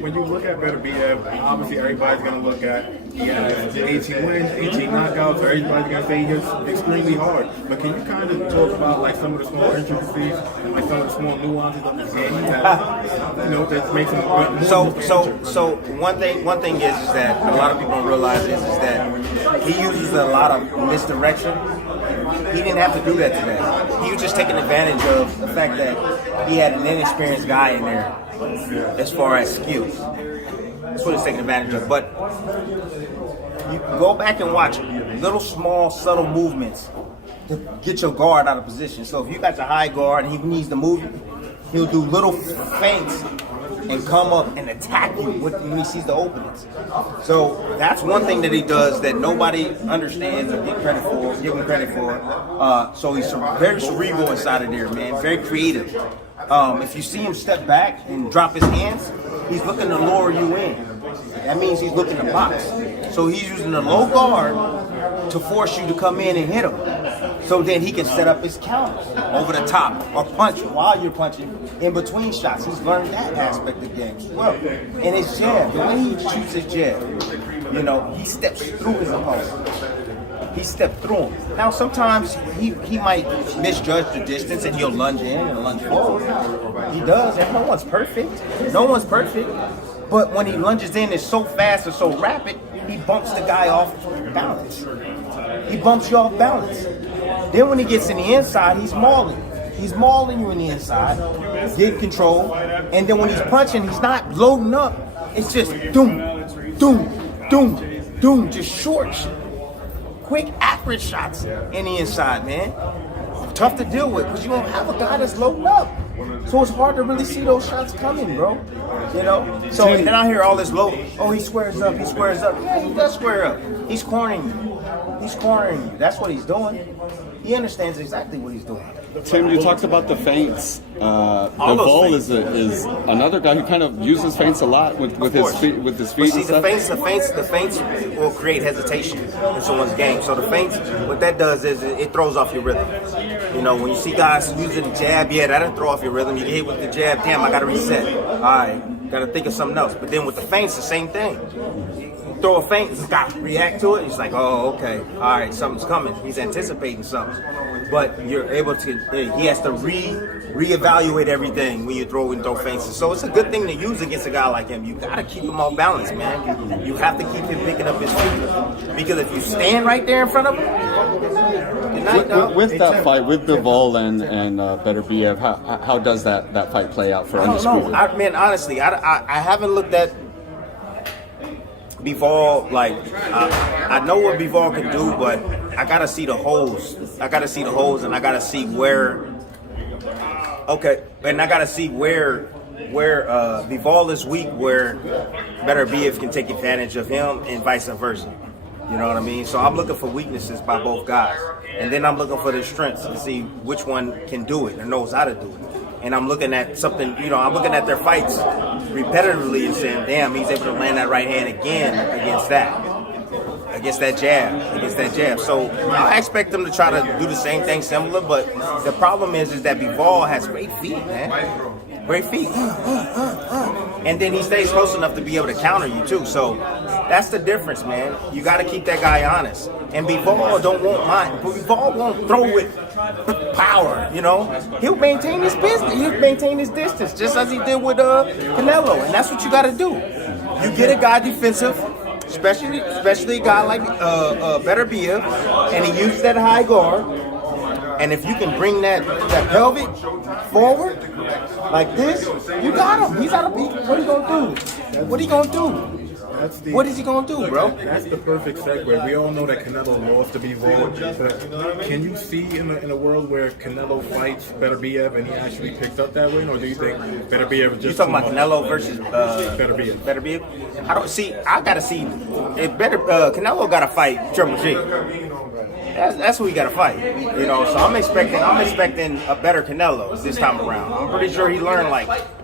when you look at Beterbiev, obviously everybody's going to look at he has 18 wins, 18 knockouts, so everybody's going to say he's extremely hard. But can you kind of talk about like some of the small intricacies and like some of the small nuances of the game that makes him more So one thing is that a lot of people don't realize is that he uses a lot of misdirection. He didn't have to do that today. He was just taking advantage of the fact that he had an inexperienced guy in there as far as skills. That's what he's taking advantage of. But you go back and watch little small subtle movements to get your guard out of position. So if you got the high guard and he needs to move, he'll do little feints and come up and attack you when he sees the openings. So that's one thing that he does that nobody understands or give him credit for. So he's very cerebral inside of there, man. Very creative. If you see him step back and drop his hands, he's looking to lure you in. That means he's looking to box. So he's using the low guard to force you to come in and hit him. So then he can set up his counters over the top or punch while you're punching in between shots. He's learned that aspect of the game as well. And his jab, the way he shoots his jab, he steps through his opponent. He stepped through him. Now sometimes he might misjudge the distance and he'll lunge in and lunge forward. He does, and no one's perfect. No one's perfect. But when he lunges in, it's so fast and so rapid, he bumps the guy off balance. He bumps you off balance. Then when he gets in the inside, he's mauling. He's mauling you in the inside, get control, and then when he's punching, he's not loading up. It's just doom, doom, doom, doom, just short, quick, accurate shots in the inside, man. Tough to deal with because you don't have a guy that's loading up. So it's hard to really see those shots coming, bro. So and then I hear all this low, he squares up, Yeah, he does square up. He's cornering you. He's cornering you. That's what he's doing. He understands exactly what he's doing. Tim, you talked about the feints. Bivol is another guy who kind of uses feints a lot with his feet. With his feet. See, the feints will create hesitation in someone's game. So the feints, what that does is it throws off your rhythm. When you see guys using the jab, that didn't throw off your rhythm. You get hit with the jab, damn, I got to reset. All right, got to think of something else. But then with the feints, the same thing. Throw a feint, he's got to react to it. He's like, oh, okay, all right, something's coming. He's anticipating something. But you're able to, he has to reevaluate everything when you throw feints. So it's a good thing to use against a guy like him. You got to keep him off balance, man. You have to keep him picking up his feet. Because if you stand right there in front of him, with that fight, with Bivol and Beterbiev, how does that fight play out for Undisputed? Man, honestly, I haven't looked at Bivol, I know what Bivol can do, but I gotta see the holes. And I gotta see where. Okay, and I gotta see where Bivol is weak, where Beterbiev can take advantage of him, and vice versa. You know what I mean? So I'm looking for weaknesses by both guys, and then I'm looking for their strengths to see which one can do it and knows how to do it. And I'm looking at something, I'm looking at their fights repetitively and saying, damn, he's able to land that right hand again against that jab. So I expect them to try to do the same thing similar, but the problem is that Bivol has great feet, man. Great feet. And then he stays close enough to be able to counter you too. So that's the difference, man. You got to keep that guy honest. And Bivol Bivol won't throw with power, He'll maintain his business. He'll maintain his distance, just as he did with Canelo. And that's what you got to do. You get a guy defensive, especially a guy like Beterbiev, and he uses that high guard. And if you can bring that pelvic forward like this, you got him. He's out of beat. What are you gonna do? What is he gonna do, bro? That's the perfect segue. We all know that Canelo lost to Bivol. But can you see in a world where Canelo fights Beterbiev and he actually picks up that win, or do you think Beterbiev is just? You talking about Canelo versus Beterbiev? Beterbiev? I gotta see. Canelo gotta fight Triple G. That's who he got to fight, So I'm expecting a better Canelo this time around. I'm pretty sure he learned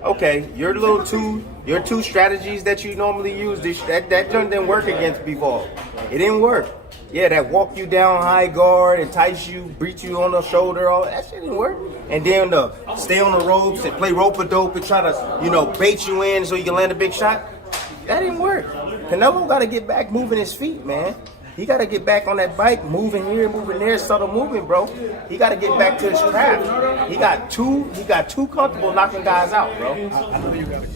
okay, your two strategies that you normally use, that didn't work against Bivol. It didn't work. Yeah, that walk you down high guard, entice you, breach you on the shoulder, all that shit didn't work. And then the stay on the ropes and play rope-a-dope and try to, bait you in so you can land a big shot. That didn't work. Canelo got to get back moving his feet, man. He got to get back on that bike, moving here, moving there, subtle movement, bro. He got to get back to his craft. He got too comfortable knocking guys out, bro. I know you got to